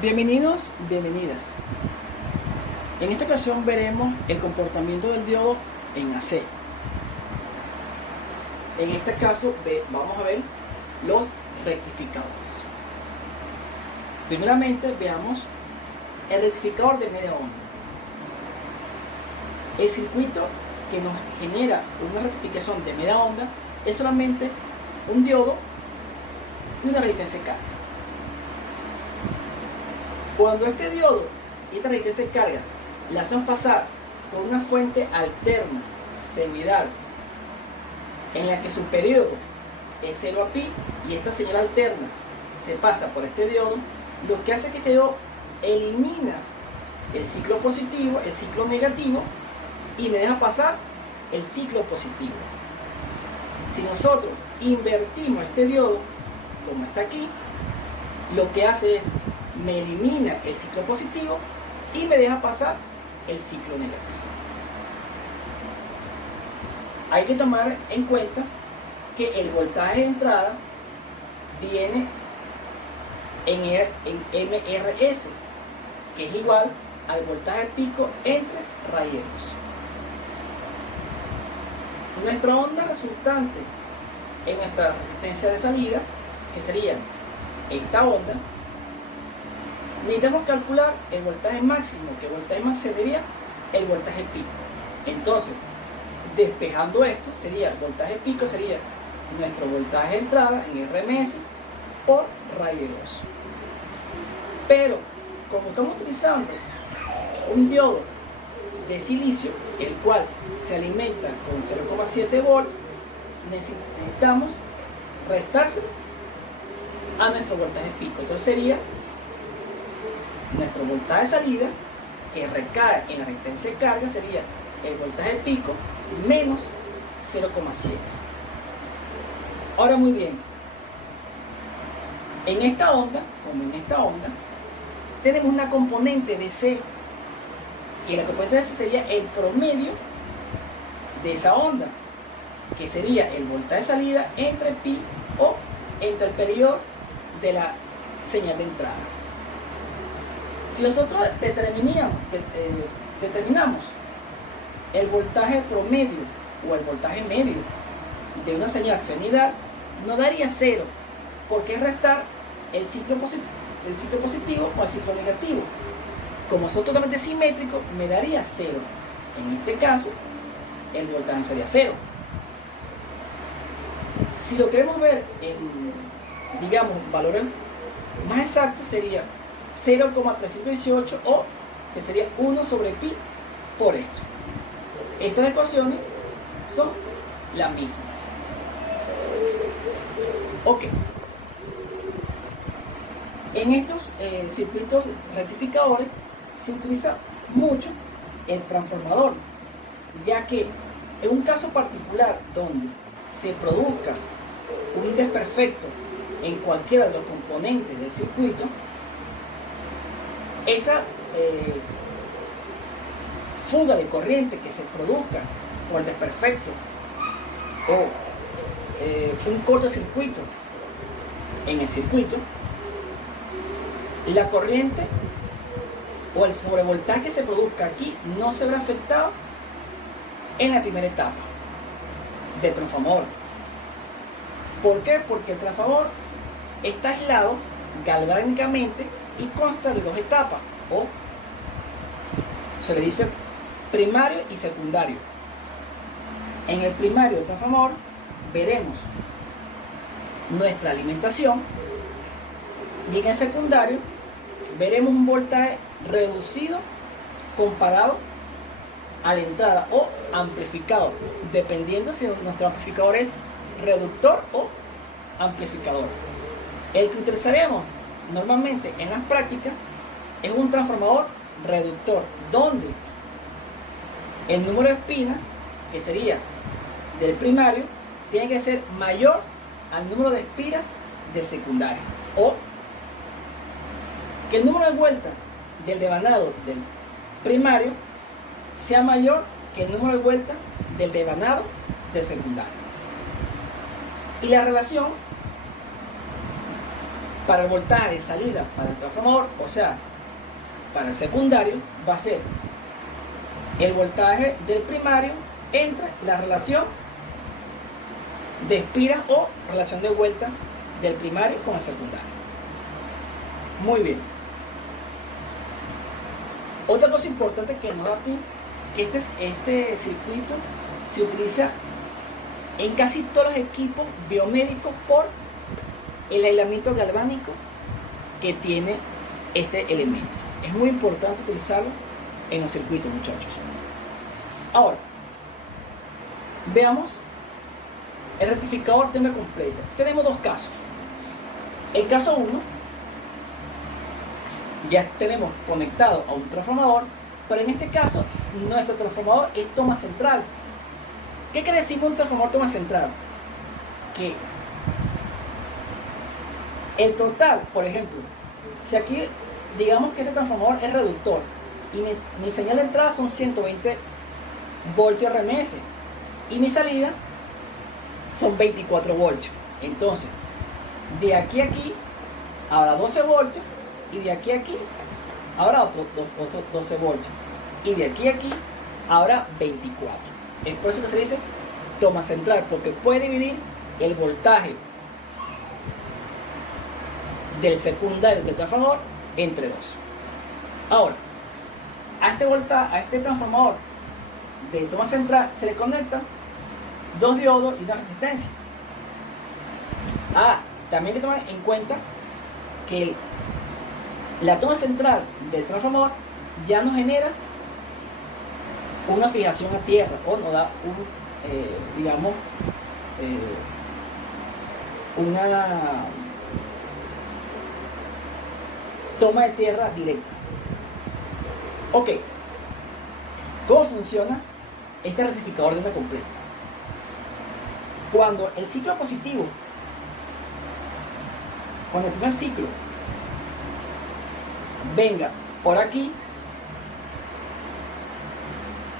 Bienvenidos, bienvenidas. En esta ocasión veremos el comportamiento del diodo en AC. En este caso vamos a ver los rectificadores. Primeramente veamos el rectificador de media onda. El circuito que nos genera una rectificación de media onda es solamente un diodo y una resistencia de carga. Cuando este diodo y esta resistencia de carga la hacemos pasar por una fuente alterna senoidal en la que su periodo es 0 a pi y esta señal alterna se pasa por este diodo, lo que hace es que este diodo elimina el ciclo positivo, el ciclo negativo y me deja pasar el ciclo positivo. Si nosotros invertimos este diodo, como está aquí, lo que hace es me elimina el ciclo positivo y me deja pasar el ciclo negativo. Hay que tomar en cuenta que el voltaje de entrada viene en MRS, que es igual al voltaje pico entre rayeros. Nuestra onda resultante en nuestra resistencia de salida, que sería esta onda, necesitamos calcular el voltaje máximo, que el voltaje máximo sería el voltaje pico. Entonces, despejando esto, sería el voltaje pico, sería nuestro voltaje de entrada en RMS por rayeros. Pero, como estamos utilizando un diodo de silicio, el cual se alimenta con 0,7 volts, necesitamos restarse a nuestro voltaje pico. Entonces sería nuestro voltaje de salida, que recae en la resistencia de carga, sería el voltaje pico menos 0,7. Ahora muy bien, en esta onda, como en esta onda, tenemos una componente de C, y la componente de C sería el promedio de esa onda, que sería el voltaje de salida entre pi o entre el periodo de la señal de entrada. Si nosotros determinamos el voltaje promedio o el voltaje medio de una señal senoidal, no daría 0, porque es restar el ciclo positivo o el ciclo negativo. Como son totalmente simétricos, me daría 0. En este caso, el voltaje sería 0. Si lo queremos ver en, digamos, valores más exactos, sería 0,318 o que sería 1 sobre pi por esto. Estas ecuaciones son las mismas. Ok. En estos circuitos rectificadores se utiliza mucho el transformador, ya que en un caso particular donde se produzca un desperfecto en cualquiera de los componentes del circuito, esa fuga de corriente que se produzca por el desperfecto o un cortocircuito en el circuito, la corriente o el sobrevoltaje que se produzca aquí no se verá afectado en la primera etapa del transformador. ¿Por qué? Porque el transformador está aislado galvánicamente y consta de dos etapas, o se le dice primario y secundario. En el primario del transformador veremos nuestra alimentación y en el secundario veremos un voltaje reducido comparado a la entrada o amplificado, dependiendo si nuestro amplificador es reductor o amplificador. El que utilizaremos normalmente en las prácticas es un transformador reductor, donde el número de espinas, que sería del primario, tiene que ser mayor al número de espiras del secundario, o que el número de vueltas del devanado del primario sea mayor que el número de vueltas del devanado del secundario. Y la relación para el voltaje de salida para el transformador, o sea, para el secundario, va a ser el voltaje del primario entre la relación de espiras o relación de vuelta del primario con el secundario. Muy bien. Otra cosa importante que noten, que este circuito se utiliza en casi todos los equipos biomédicos por el aislamiento galvánico que tiene este elemento. Es muy importante utilizarlo en los circuitos, muchachos. Ahora, veamos el rectificador de onda completa. Tenemos dos casos. El caso 1, ya tenemos conectado a un transformador, pero en este caso nuestro transformador es toma central. ¿Qué quiere decir un transformador toma central? Que el total, por ejemplo, si aquí digamos que este transformador es reductor y mi señal de entrada son 120 voltios RMS y mi salida son 24 voltios. Entonces, de aquí a aquí habrá 12 voltios y de aquí a aquí habrá otros 12 voltios y de aquí a aquí habrá 24. Es por eso que se dice toma central, porque puede dividir el voltaje del secundario del transformador entre dos. Ahora, a este transformador de toma central se le conectan dos diodos y una resistencia. También hay que tomar en cuenta que la toma central del transformador ya nos genera una fijación a tierra o nos da una toma de tierra directa. Ok, ¿cómo funciona este rectificador de onda completa? Cuando el ciclo positivo, cuando el primer ciclo venga por aquí,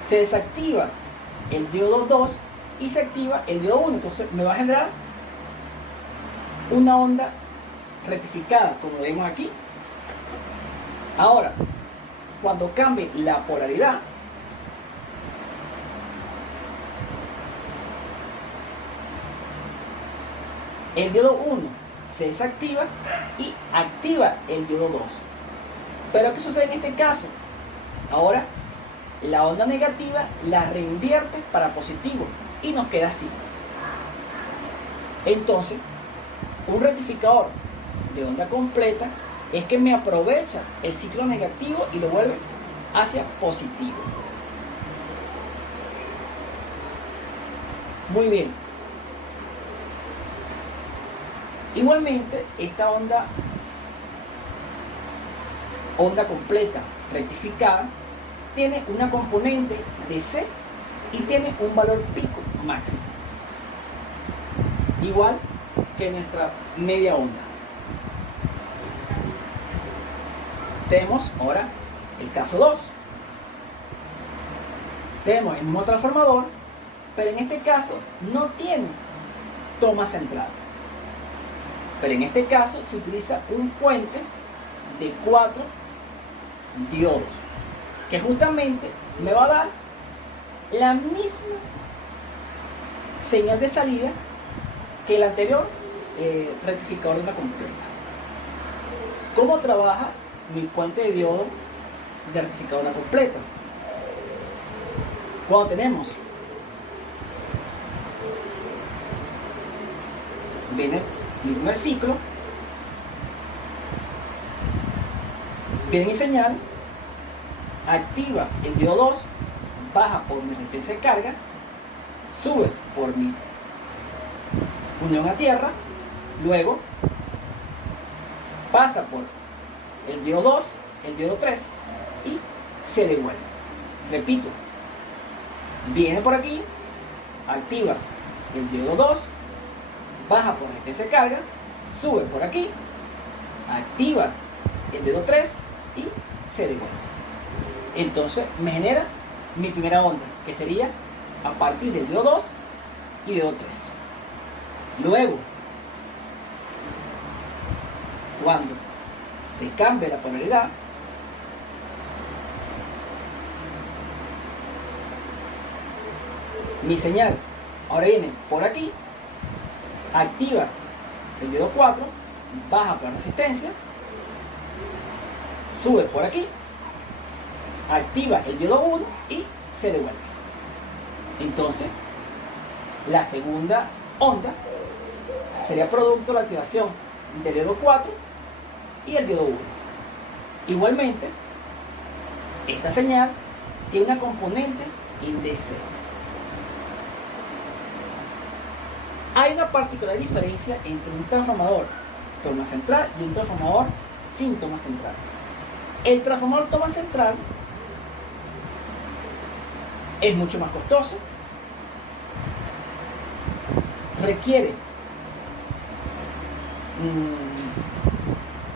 se desactiva el diodo 2 y se activa el diodo 1. Entonces me va a generar una onda rectificada, como vemos aquí. Ahora, cuando cambie la polaridad, el diodo 1 se desactiva y activa el diodo 2. Pero ¿qué sucede en este caso? Ahora la onda negativa la reinvierte para positivo y nos queda así. Entonces, un rectificador de onda completa es que me aprovecha el ciclo negativo y lo vuelve hacia positivo. Muy bien. Igualmente, esta onda completa rectificada tiene una componente de C y tiene un valor pico máximo, igual que nuestra media onda. Tenemos ahora el caso 2. Tenemos el mismo transformador, pero en este caso no tiene toma central. Pero en este caso se utiliza un puente de 4 diodos, que justamente me va a dar la misma señal de salida que el anterior rectificador de onda completa. ¿Cómo trabaja mi puente de diodo de rectificador de onda completa? Cuando tenemos viene mi primer ciclo, viene mi señal, activa el diodo 2, baja por mi resistencia de carga, sube por mi unión a tierra, luego pasa por el diodo 2, el diodo 3 y se devuelve. Repito, viene por aquí, activa el diodo 2, baja por resistencia de carga, sube por aquí, activa el diodo 3 y se devuelve. Entonces me genera mi primera onda, que sería a partir del diodo 2 y diodo 3. Luego Cuando se cambia la polaridad, mi señal ahora viene por aquí, activa el diodo 4, baja por la resistencia, sube por aquí, activa el diodo 1 y se devuelve. Entonces, la segunda onda sería producto de la activación del diodo 4 y el diodo 1. Igualmente, esta señal tiene una componente indecente. Hay una particular diferencia entre un transformador toma central y un transformador sin toma central. El transformador toma central es mucho más costoso, requiere,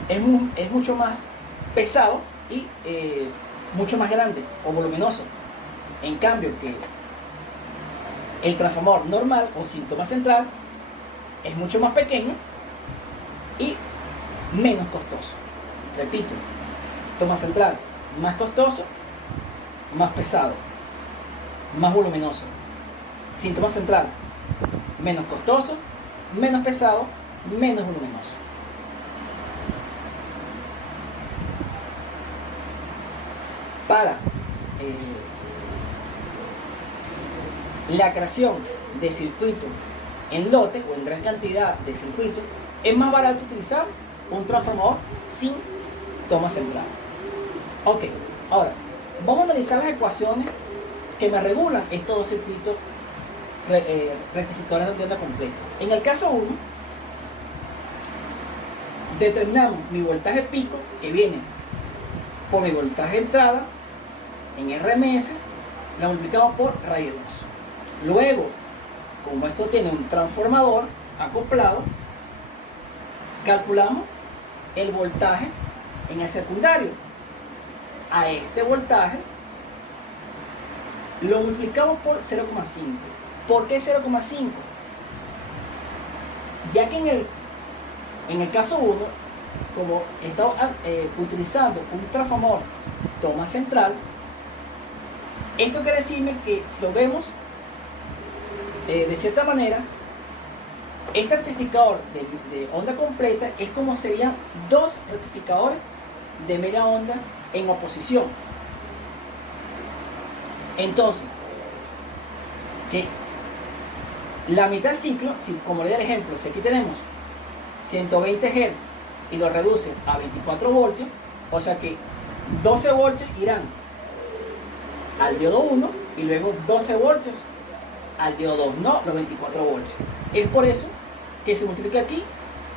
es mucho más pesado y mucho más grande o voluminoso. En cambio que el transformador normal o sin toma central es mucho más pequeño y menos costoso. Repito, toma central más costoso, más pesado, más voluminoso. Sin toma central, menos costoso, menos pesado, menos voluminoso. Para la creación de circuitos en lote o en gran cantidad de circuitos, es más barato utilizar un transformador sin toma central. Ok, ahora vamos a analizar las ecuaciones que me regulan estos dos circuitos rectificadores de onda completa. En el caso 1, determinamos mi voltaje pico, que viene por mi voltaje de entrada en RMS, la multiplicamos por raíz de 2. Luego, como esto tiene un transformador acoplado, calculamos el voltaje en el secundario. A este voltaje lo multiplicamos por 0,5. ¿Por qué 0,5? Ya que en el caso 1, como estamos utilizando un transformador toma central, esto quiere decirme que si lo vemos de cierta manera, este rectificador de onda completa es como serían dos rectificadores de media onda en oposición. Entonces, que la mitad del ciclo, si, como le di el ejemplo, si aquí tenemos 120 Hz y lo reduce a 24 voltios, o sea que 12 voltios irán al diodo 1 y luego 12 voltios al diodo 2, no los 24 voltios. Es por eso que se multiplica aquí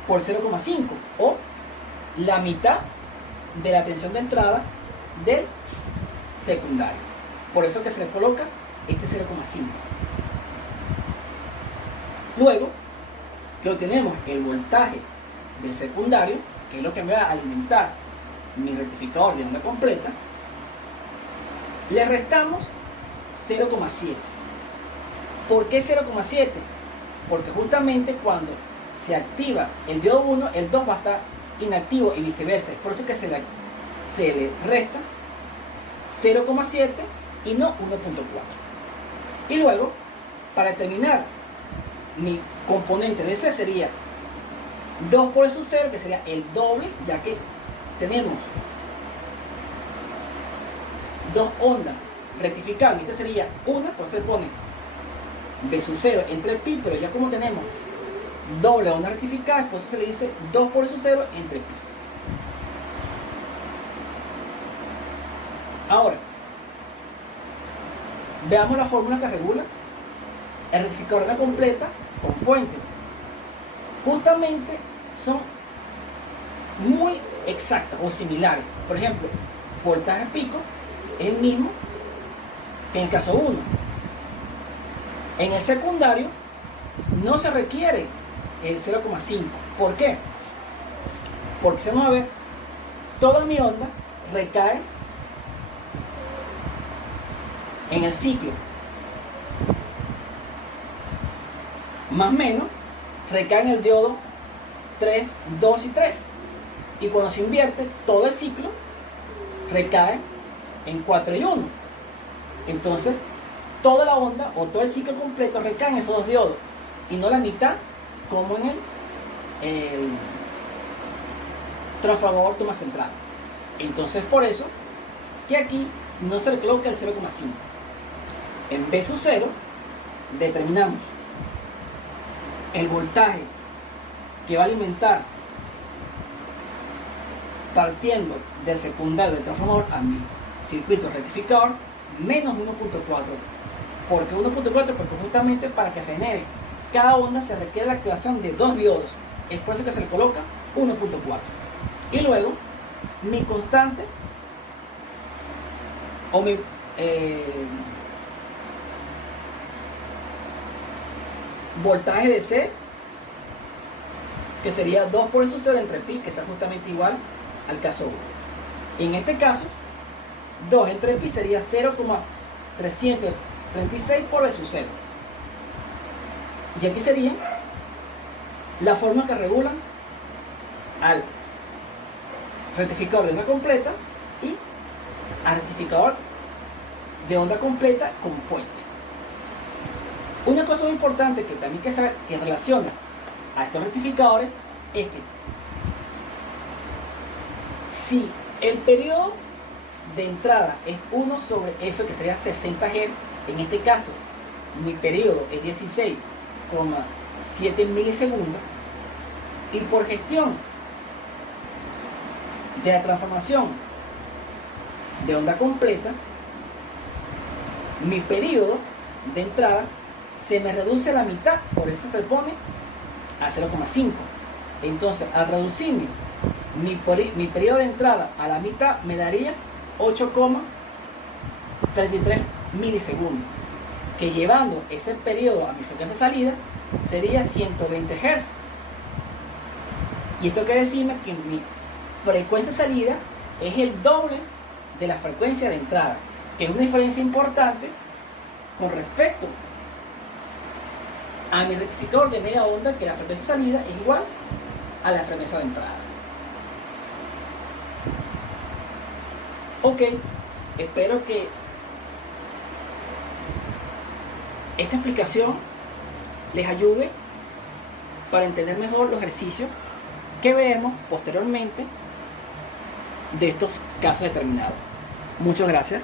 por 0,5 o la mitad de la tensión de entrada del secundario. Por eso que se le coloca este 0,5. Luego que obtenemos el voltaje del secundario, que es lo que me va a alimentar mi rectificador de onda completa, le restamos 0,7. ¿Por qué 0,7? Porque justamente cuando se activa el diodo 1, el 2 va a estar inactivo y viceversa. Es por eso que se le resta 0,7 y no 1,4. Y luego, para determinar mi componente de C, sería 2 por su 0, que sería el doble, ya que tenemos dos ondas rectificables. Esta sería una, por eso se pone B sub 0 entre pi, pero ya como tenemos doble onda rectificada, pues se le dice 2 por su 0 entre pi. Ahora, veamos la fórmula que regula el rectificador de onda completa con puente. Justamente son muy exactas o similares. Por ejemplo, voltaje pico es el mismo que en el caso 1. En el secundario no se requiere el 0,5. ¿Por qué? Porque si vamos a ver, toda mi onda recae en el ciclo. Más o menos recae en el diodo 3, 2 y 3. Y cuando se invierte, todo el ciclo recae en 4 y 1. Entonces, toda la onda o todo el ciclo completo recae en esos dos diodos y no la mitad como en el transformador toma central. Entonces, por eso que aquí no se le coloca el 0,5. En B sub 0 determinamos el voltaje que va a alimentar partiendo del secundario del transformador a mi circuito rectificador menos 1.4. ¿Por qué 1.4? Porque justamente para que se genere cada onda se requiere la activación de dos diodos. Es por eso que se le coloca 1.4. Y luego mi constante o mi voltaje de C, que sería 2 por eso 0 entre pi, que es justamente igual al caso 1. Y en este caso 2 entre pi sería 0,336 por E sub 0. Y aquí serían las formas que regulan al rectificador de onda completa y al rectificador de onda completa con puente. Una cosa muy importante que también hay que saber que relaciona a estos rectificadores es que si el periodo de entrada es 1 sobre F, que sería 60 Hz, en este caso mi periodo es 16,7 milisegundos, y por gestión de la transformación de onda completa, mi periodo de entrada se me reduce a la mitad, por eso se pone a 0,5. Entonces, al reducirme mi periodo de entrada a la mitad, me daría 8,33 milisegundos, que llevando ese periodo a mi frecuencia de salida sería 120 Hz. Y esto quiere decirme que mi frecuencia de salida es el doble de la frecuencia de entrada, que es una diferencia importante con respecto a mi rectificador de media onda, que la frecuencia de salida es igual a la frecuencia de entrada. Ok, espero que esta explicación les ayude para entender mejor los ejercicios que veremos posteriormente de estos casos determinados. Muchas gracias.